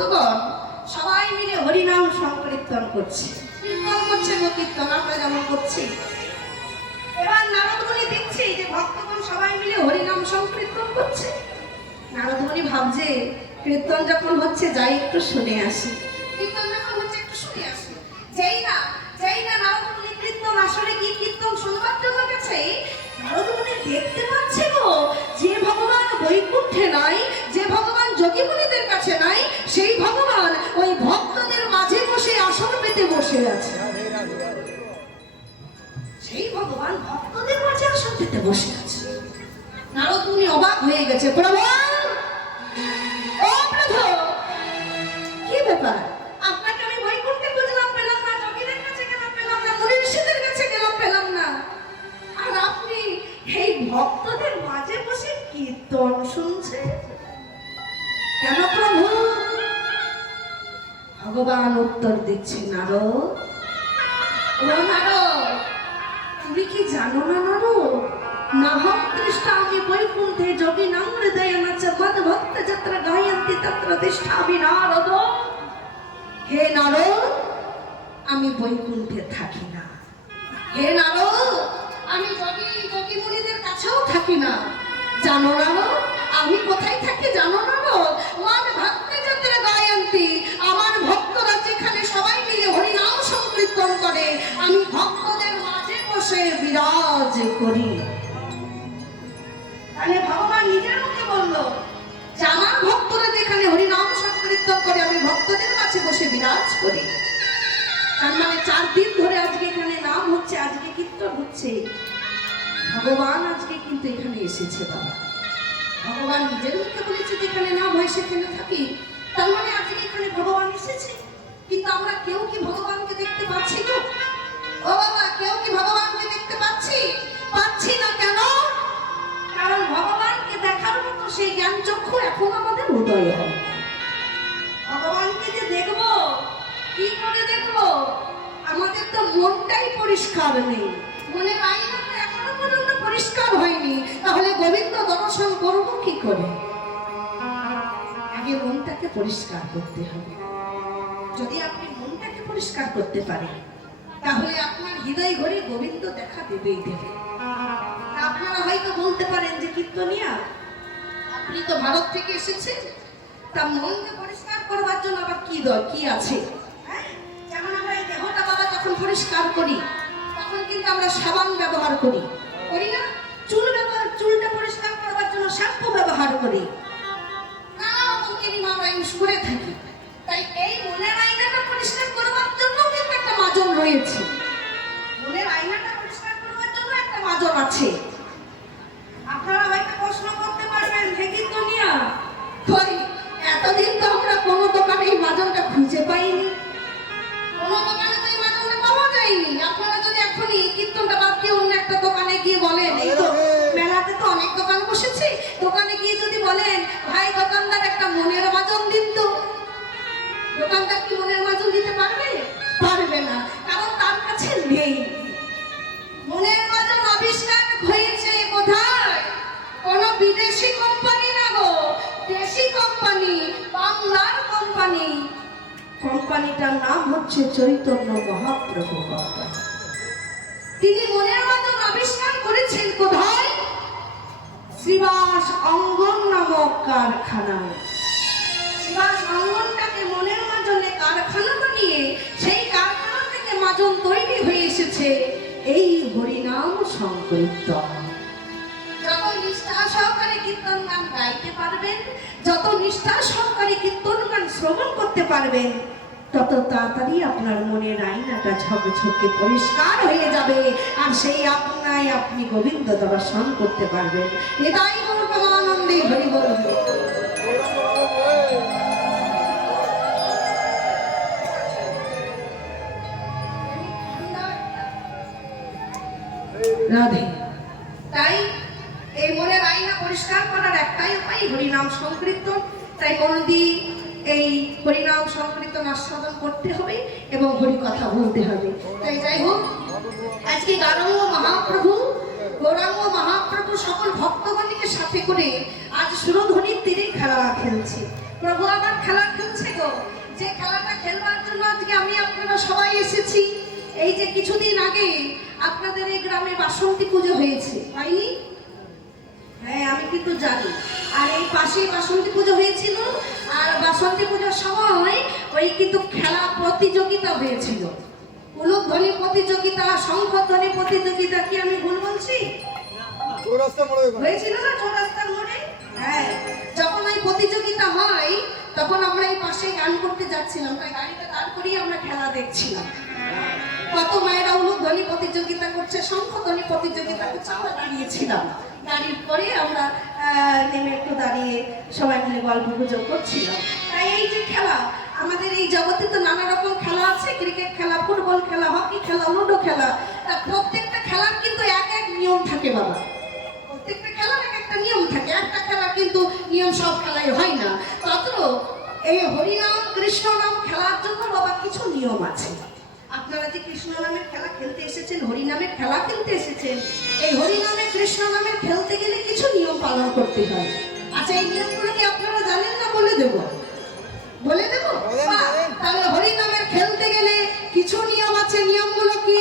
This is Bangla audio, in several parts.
ভক্তগণ, সবাই মিলে হরিনাম সংকীর্তন করছে। কীর্তন করছে কীর্তন, আমরা যেমন করছি। এবার নারদমণি দেখছে যে ভক্তগণ সবাই মিলে হরিনাম সংকীর্তন করছে। নারদমণি ভাবছে, কীর্তন যখন হচ্ছে, যাই একটু শুনে আসি। কীর্তন যখন হচ্ছে, একটু শুনে আসি। যেই না যেই না নারদমণি কীর্তন, আসলে কি কীর্তন শুনবার জন্য গেছে? নারদমণি দেখতে পাচ্ছে গো, যে ভগবান বৈকুণ্ঠে নাই, যে ভগবান যোগীগুলিদের কাছে নাই, সেই ভগবান ওই ভক্তদের মাঝে বসে আসন পেতে বসে আছে। সেই ভগবান ভক্তদের মাঝে আসন পেতে বসে আছে। নারদ মুনি অবাক হয়ে গেছে, প্রভু, ও প্রভু, কি ব্যাপার? ভগবান উত্তর দিচ্ছে নারদ। ও নারদ, তুমি কি জানো না নারদ? নাহম বৈকুণ্ঠে যোগী মদ ভক্ত যত্র গায়ন্তি তত্র তিষ্ঠামি নারদ। হে নারদ, আমি বৈকুণ্ঠে থাকি না। হে নারদ, আমি যোগী যোগী মুনিদের কাছেও থাকি না। জানো নারদ, আমি কোথায় থাকি জানো নারদ? মদ ভক্ত আমি ভক্তদের মাঝে বসে বিরাজ করি। তাহলে ভগবান নিজের মুখে বলল যে আমার ভক্তরা যেখানে হরিনাম সংকীর্তন করে আমি ভক্তদের কাছে বসে বিরাজ করি। তার মানে চার দিন ধরে আজকে এখানে নাম হচ্ছে, আজকে কীর্তন হচ্ছে। ভগবান আজকে কিন্তু এখানে এসেছে বাবা। ভগবান নিজের মুখে বলেছে যেখানে নাম হয়, সেখানে থাকি। তার মানে আজকে এখানে ভগবান এসেছে? কিন্তু আমরা কেউ কি ভগবানকে দেখতে পাচ্ছি তো ও বাবা, কেউ কি ভগবানকে দেখতে পাচ্ছি? পাচ্ছি না কেন? কারণ ভগবানকে দেখার মতো সেই জ্ঞান চক্ষু এখন আমাদের উদয় হয়। ভগবানকে যে কি করে দেখব? আমাদের তো মনটাই পরিষ্কার নেই। মনের আইনাটা এখনও পর্যন্ত পরিষ্কার হয়নি। তাহলে গোবিন্দ দর্শন করব কি করে? আগে মনটাকে পরিষ্কার করতে হবে। যদি আপনি মনটাকে পরিষ্কার করতে পারেন তাহলে আপনার হৃদয় ঘরে গোবিন্দ দেখা দেবেই দেবে। আপনারা হয়তো বলতে পারেন যে কীর্তনিয়া, আপনি তো ভারত থেকে এসেছেন, তা মনকে পরিষ্কার করবার জন্য আবার কি দর কি আছে? হ্যাঁ? যেমন আমরা এই দেহটা বাবা যখন পরিষ্কার করি, তখন কিন্তু আমরা সাবান ব্যবহার করি। করি না? চুল ব্যবহার, চুলটা পরিষ্কার করবার জন্য শ্যাম্পু ব্যবহার করি। নানা রকম ক্রিম আমরা ইউজ করে থাকি, তাই এই মনের আয়নাটা পরিষ্কার করবার জন্য কিন্তু মাজন রয়েছে। মনের আয়নাটা পরিষ্কার করার জন্য একটা মাজন আছে। আপনারা হয়তো প্রশ্ন করতে পারবেন, হে দুনিয়া কই এতদিন তো আমরা কোনো দোকানে এই মাজনটা খুঁজে পাইনি। কোনো দোকানে তো এই মাজনটা পাওয়া যায়নি। আপনারা যদি এখনই কীর্তনটা বাদ দিয়ে অন্য একটা দোকানে গিয়ে বলেন, এই তো মেলাতে তো অনেক দোকান বসেছে, দোকানে গিয়ে যদি বলেন, ভাই, দোকানদার একটা মনের মাজন দিন তো দোকানদার কি মনের মাজন দিতে পারবে? কোম্পানিটার নাম হচ্ছে চৈতন্য মহাপ্রভু তিনি মনের মাজন আবিষ্কার করেছেন কোথায়? শ্রীবাস অঙ্গন নামক কারখানায়। শ্রীবাস অঙ্গনটাকে মনের মাজনে কারখানা বানিয়ে সেই কারখানা থেকে মাজন তৈরি হয়ে এসেছে এই হরিনাম সংকীর্তন। যত নিষ্ঠা সহকারে কীর্তন গান গাইতে পারবেন, যত নিষ্ঠা সহকারে কীর্তন গান শ্রবণ করতে পারবেন তত তাড়াতাড়ি আপনার মনের আয়নাটা ঝকঝকে পরিষ্কার হয়ে যাবে। আর সেই আপনায় আপনি গোবিন্দ দর্শন করতে পারবেন। এটাই আনন্দে হরি বলবে তাই এই মনের আয়না পরিষ্কার করার একটাই উপায় হরিনাম সংকীর্তন। তাই কোনদিন এই হরিনাম সংকীর্তন আস্বাদন করতে হবে এবং হরি কথা বলতে হবে। তাই যাই হোক, আজকে গারঙ্গ মহাপ্রভু, গৌরাঙ্গ মহাপ্রভু সকল ভক্তগণীকে সাথে করে আজ সুরধ্বনির তীরে খেলা খেলছে। প্রভু আবার খেলা খেলছে গো। যে খেলাটা খেলবার জন্য আজকে আমি, আপনারা সবাই এসেছি। এই যে কিছুদিন আগে আপনাদের এই গ্রামে বাসন্তী পুজো হয়েছে হয়নি হ্যাঁ আমি কিন্তু জানি। আর এই পাশেই বাসন্তী পুজো হয়েছিল আর বাসন্তী পুজোর সময় ওই কিন্তু খেলা প্রতিযোগিতা হয়েছিল। উলুধ্বনি প্রতিযোগিতা শঙ্খধ্বনি প্রতিযোগিতা কি আমি ভুল বলছি। হয়েছিল না চৌরাস্তার মোড়ে? হ্যাঁ যখন ওই প্রতিযোগিতা হয় তখন আমরা এই পাশে গান করতে যাচ্ছিলাম। তাই গাড়িটা দাঁড় করিয়ে আমরা খেলা দেখছিলাম। কত মায়েরা উলুধ্বনি প্রতিযোগিতা করছে শঙ্খধ্বনি প্রতিযোগিতা করছে আমরা দাঁড়িয়েছিলাম। গাড়ির পরে আমরা নেমে একটু দাঁড়িয়ে সবাই মিলে গল্প গুজব করছিলাম। তাই এই যে খেলা, আমাদের এই জগতে তো নানা রকম খেলা আছে, ক্রিকেট খেলা, ফুটবল খেলা, হকি খেলা, লুডো খেলা। প্রত্যেকটা খেলার কিন্তু এক এক নিয়ম থাকে বাবা। প্রত্যেকটা খেলার এক একটা নিয়ম থাকে, একটা খেলা কিন্তু নিয়ম সব খেলায় হয় না। তত্র এই হরিনাম কৃষ্ণ নাম খেলার জন্য বাবা কিছু নিয়ম আছে। আপনারা যে কৃষ্ণ নামের খেলা খেলতে এসেছেন? হরি নামের খেলা খেলতে এসেছেন? এই হরি নামে কৃষ্ণ নামের খেলতে গেলে কিছু নিয়ম পালন করতে হয়। আচ্ছা এই নিয়মগুলো কি আপনারা জানেন না বলে দেব? বলে দেব? তাহলে হরি নামের হরিনামের খেলতে গেলে কিছু নিয়ম আছে? নিয়মগুলো কি?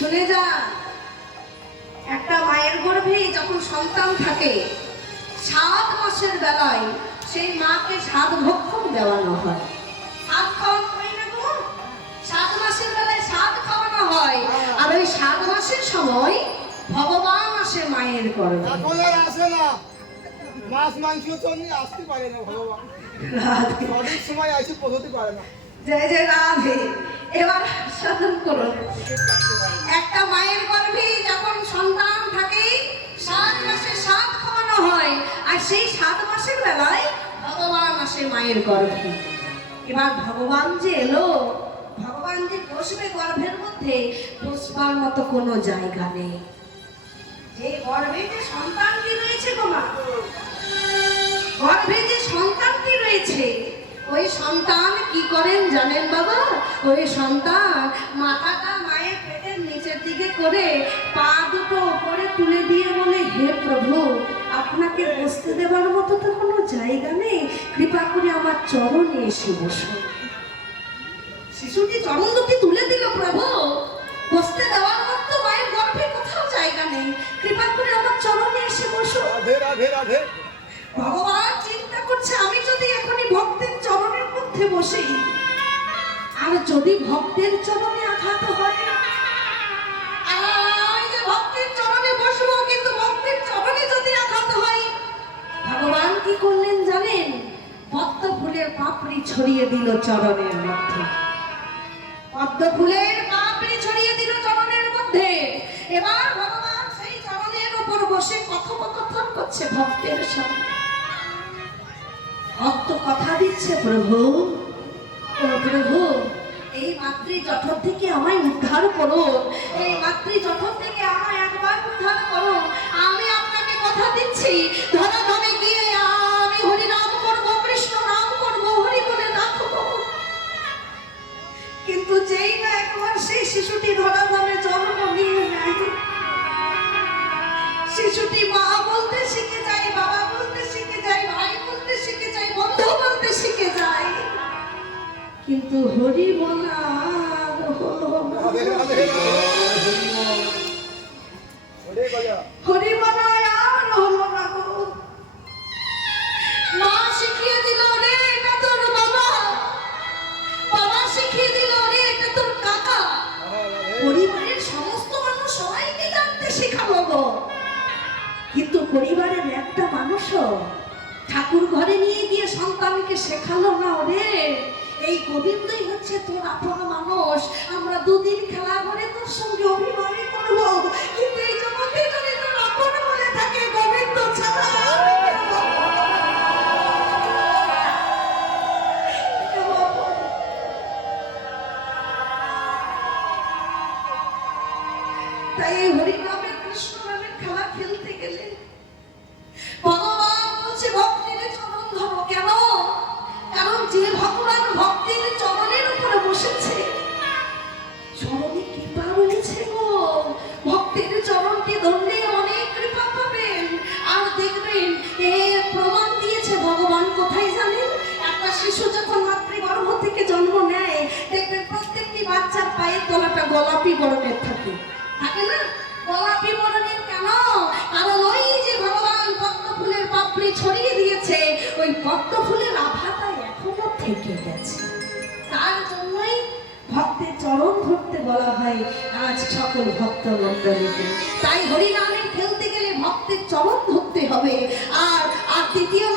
শুনে যা। একটা মায়ের গর্ভে যখন সন্তান থাকে সাত মাসের বেলায় সেই মাকে সাত ভক্ষণ দেওয়ানো হয়। সাত খাওয়ানো হয় না গো? সাত মাসের বেলায় সাত খাওয়ানো হয়। আর ওই সাত মাসের সময় ভগবান আসে মায়ের গর্ভে। আসে না। মাছ মাংস তো আসতে পারে না ভগবান। সঠিক সময় আসে পৌঁছতে পারে না। জয় জয় রাধে। এবার সাধন করুন। একটা মায়ের গর্ভে যখন সন্তান থাকে, সাত মাসে সাত খাওয়ানো হয়, আর সেই সাত মাসের বেলায় ভগবান আসে মায়ের গর্ভে। এবার ভগবান যে এলো, ভগবান যে বসবে গর্ভের মধ্যে, বসবার মতো কোনো জায়গা নেই। যে গর্ভে যে সন্তানটি রয়েছে তোমার গর্ভে যে সন্তানটি রয়েছে ওই সন্তান কি করেন জানেন বাবা? ওই সন্তান মাথাটা মায়ের পেটের নিচের দিকে করে পা দুটো উপরে তুলে দিয়ে বলে হে প্রভু আপনাকে বসতে দেওয়ার মতো তো কোনো জায়গা নেই। কৃপা করে আমার চরণে এসে বসুন শিশুটি চরণ দুটি তুলে দিল প্রভু বসতে দেওয়ার মতো মায়ের গর্ভে কোথাও জায়গা নেই। কৃপা করে আমার চরণে এসে বসুন ভগবান চিন্তা করছে আমি যদি এখনই মধ্যে বসে আর যদি ভক্তের চরণে আঘাত হয় ভক্তের ভগবান ফুলের ছড়িয়ে দিল চরণের মধ্যে। পদ্ম ফুলের পাপড়ি ছড়িয়ে দিল চরণের মধ্যে। এবার ভগবান সেই উপর বসে কথোপকথন করছে ভক্তের সঙ্গে। ভক্ত কথা দিচ্ছে প্রভু। প্রভু, এই মাতৃ জঠর থেকে আমায় উদ্ধার করো। এই মাতৃ জঠর থেকে আমায় একবার উদ্ধার করো। আমি আপনাকে কথা দিচ্ছি। ধরা ধামে গিয়ে আমি হরি নাম করব, কৃষ্ণ নাম করব হরি বলে রাখব। কিন্তু যেই না একবার সেই শিশুটি ধরা ধামে জন্ম নিয়ে নেয় কিন্তু হরি হলো হরি আর হলো না গো। মা শিখিয়ে দিল রে এটা তোর বাবা। বাবা শিখিয়ে দিল রে এটা তোর কাকা। পরিবারের সমস্ত মানুষ সবাইকে জানতে শেখাবো গো। কিন্তু পরিবারের একটা মানুষও ঠাকুর ঘরে নিয়ে গিয়ে সন্তানকে শেখালো না ওরে এই গোবিন্দই হচ্ছে তোর আপন মানুষ। আমরা দুদিন খেলা করে তোর সঙ্গে অভিনয় করব। কিন্তু এই জগতে যে ভগবান ভক্তির চরণের উপরে বসেছে। চরণে কৃপা রয়েছে গো। ভক্তের চরণটি ধরলে অনেক কৃপা পাবেন। আর দেখবেন, এ প্রমাণ দিয়েছে ভগবান কোথায় জানেন? একটা শিশু যখন মাতৃগর্ভ থেকে জন্ম নেয়, দেখবেন প্রত্যেকটি বাচ্চার পায়ের তলাটা গোলাপি বরণের থাকে। থাকে না? গোলাপি বরণের কেন? কারণ ওই যে ভগবান পদ্ম ফুলের পাপড়ি ছড়িয়ে দিয়েছে, ওই পদ্ম ফুলের আভাটা এখনও থেকে গেছে। তার জন্যই ভক্তের চরণ ধরতে বলা হয়, আজ সকল ভক্ত মন্ডলীকে। তাই হরিনামের খেলতে গেলে ভক্তের চরণ ধরতে হবে। আর আর তৃতীয়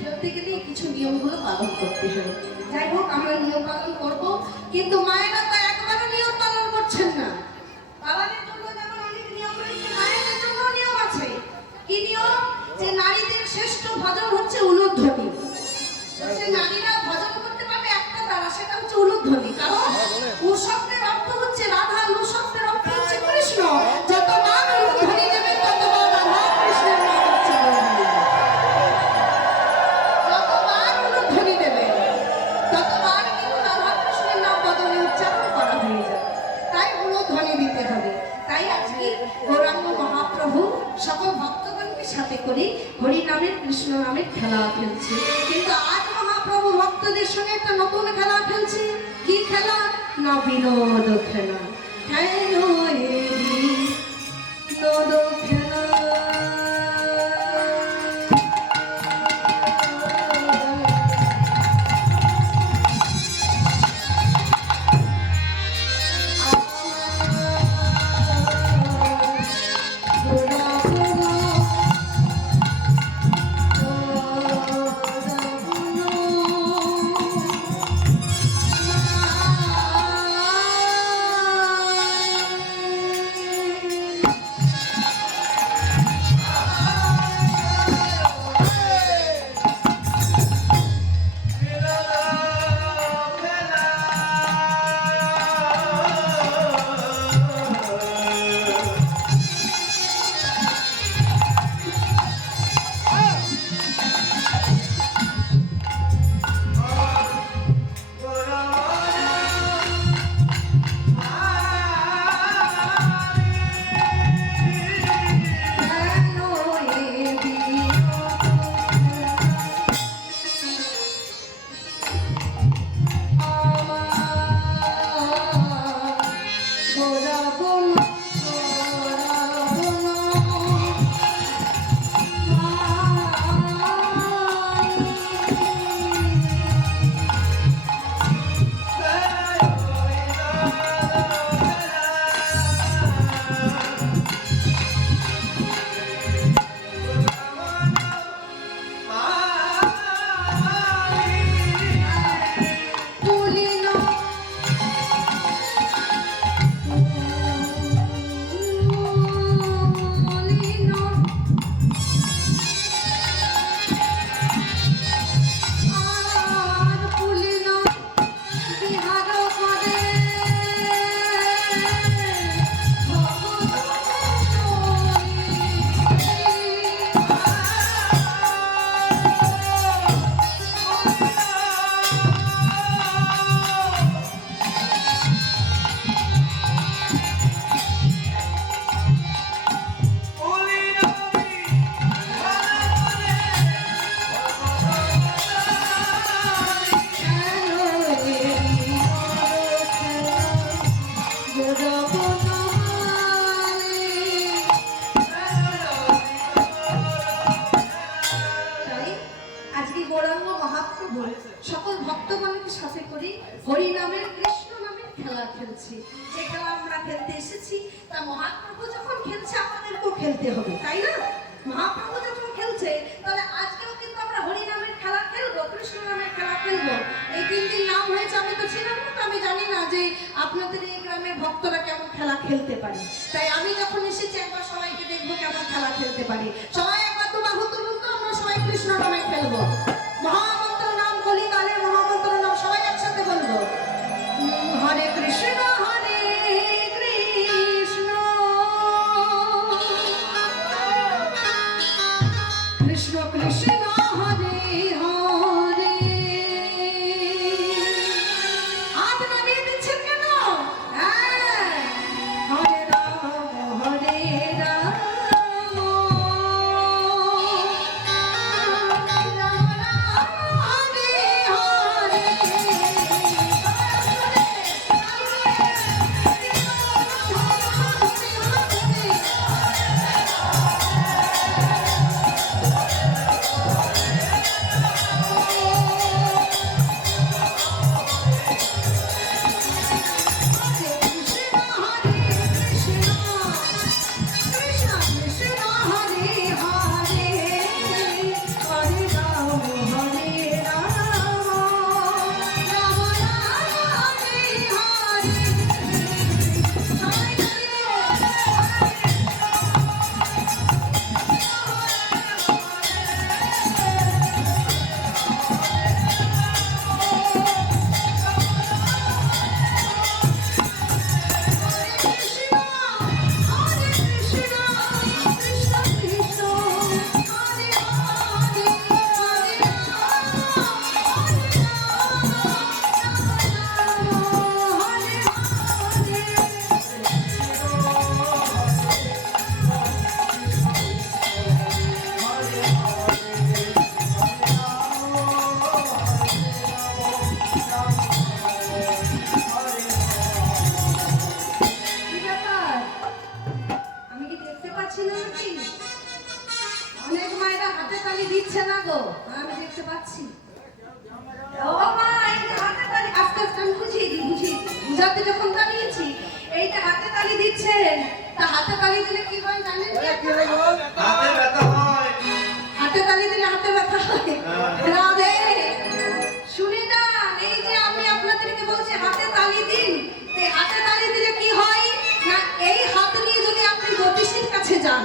খেলতে গেলে কিছু নিয়মগুলো পালন করতে হবে যাই হোক আমরা নিয়ম পালন করব কিন্তু মায়েরা তো একবারও নিয়ম পালন করছেন না। বাবাদের জন্য যেমন অনেক নিয়ম রয়েছে মায়েদের জন্য নিয়ম আছে। কি নিয়ম? যে নারীদের শ্রেষ্ঠ ভজন হচ্ছে উলুধ্বনি। সে নারীরা ভজন করতে পারবে একটা দ্বারা সেটা হচ্ছে উলুধ্বনি। কারণ উ সাথে করে হরি নামের, কৃষ্ণ নামের খেলা খেলছে। কিন্তু আজ মহাপ্রভু ভক্তদের সঙ্গে একটা নতুন খেলা খেলছে। কি খেলা? না বিনোদ খেলা। খেলো খেলা। নামের কৃষ্ণ নামের খেলা খেলছি। যে খেলা আমরা খেলতে এসেছি, তা মহাপ্রভু যখন খেলছে, আমাদেরকেও খেলতে হবে, তাই না? মহাপ্রভু যখন খেলছে, তাহলে আজকেও কিন্তু আমরা হরি নামের খেলা খেলব, কৃষ্ণ নামের খেলা খেলব। এই তিন দিন নাম হয়েছে, আমি তো ছিলাম না তো আমি জানি না যে আপনাদের এই গ্রামের ভক্তরা কেমন খেলা খেলতে পারে। তাই আমি যখন এসেছি, একবার সবাইকে দেখব কেমন খেলা খেলতে পারি। সবাই তালি দিলে কি হয় জানেন? কি ওরে কি আপনারা? রে গো? হাতে ব্যথা হয়। হাতে তালি দিলে হাতে ব্যথা হয়। হ্যাঁ। রাধে শুনি না এই যে আমি আপনাদেরকে বলছি হাতে তালি দিন। এই হাতে তালি দিলে কি হয়? না এই হাত নিয়ে যদি আপনি জ্যোতিষীর কাছে যান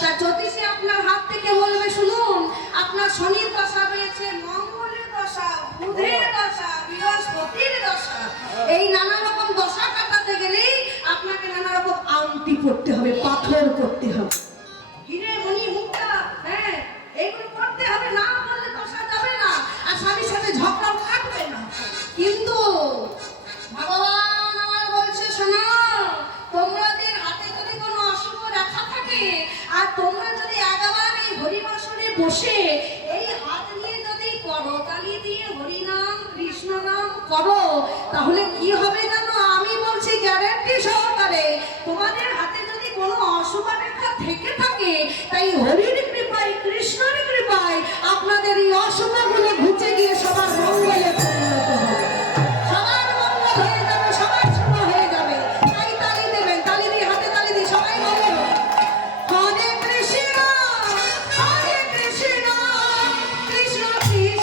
তা জ্যোতিষী আপনার হাত থেকে বলবে শুনুন আপনার শনির দশা রয়েছে মঙ্গলের দশা বুধের দশা বৃহস্পতির দশা। এই নানা রকম দশা কাটাতে গেলেই আপনাকে নানা রকম আংটি পড়তে হবে। বসে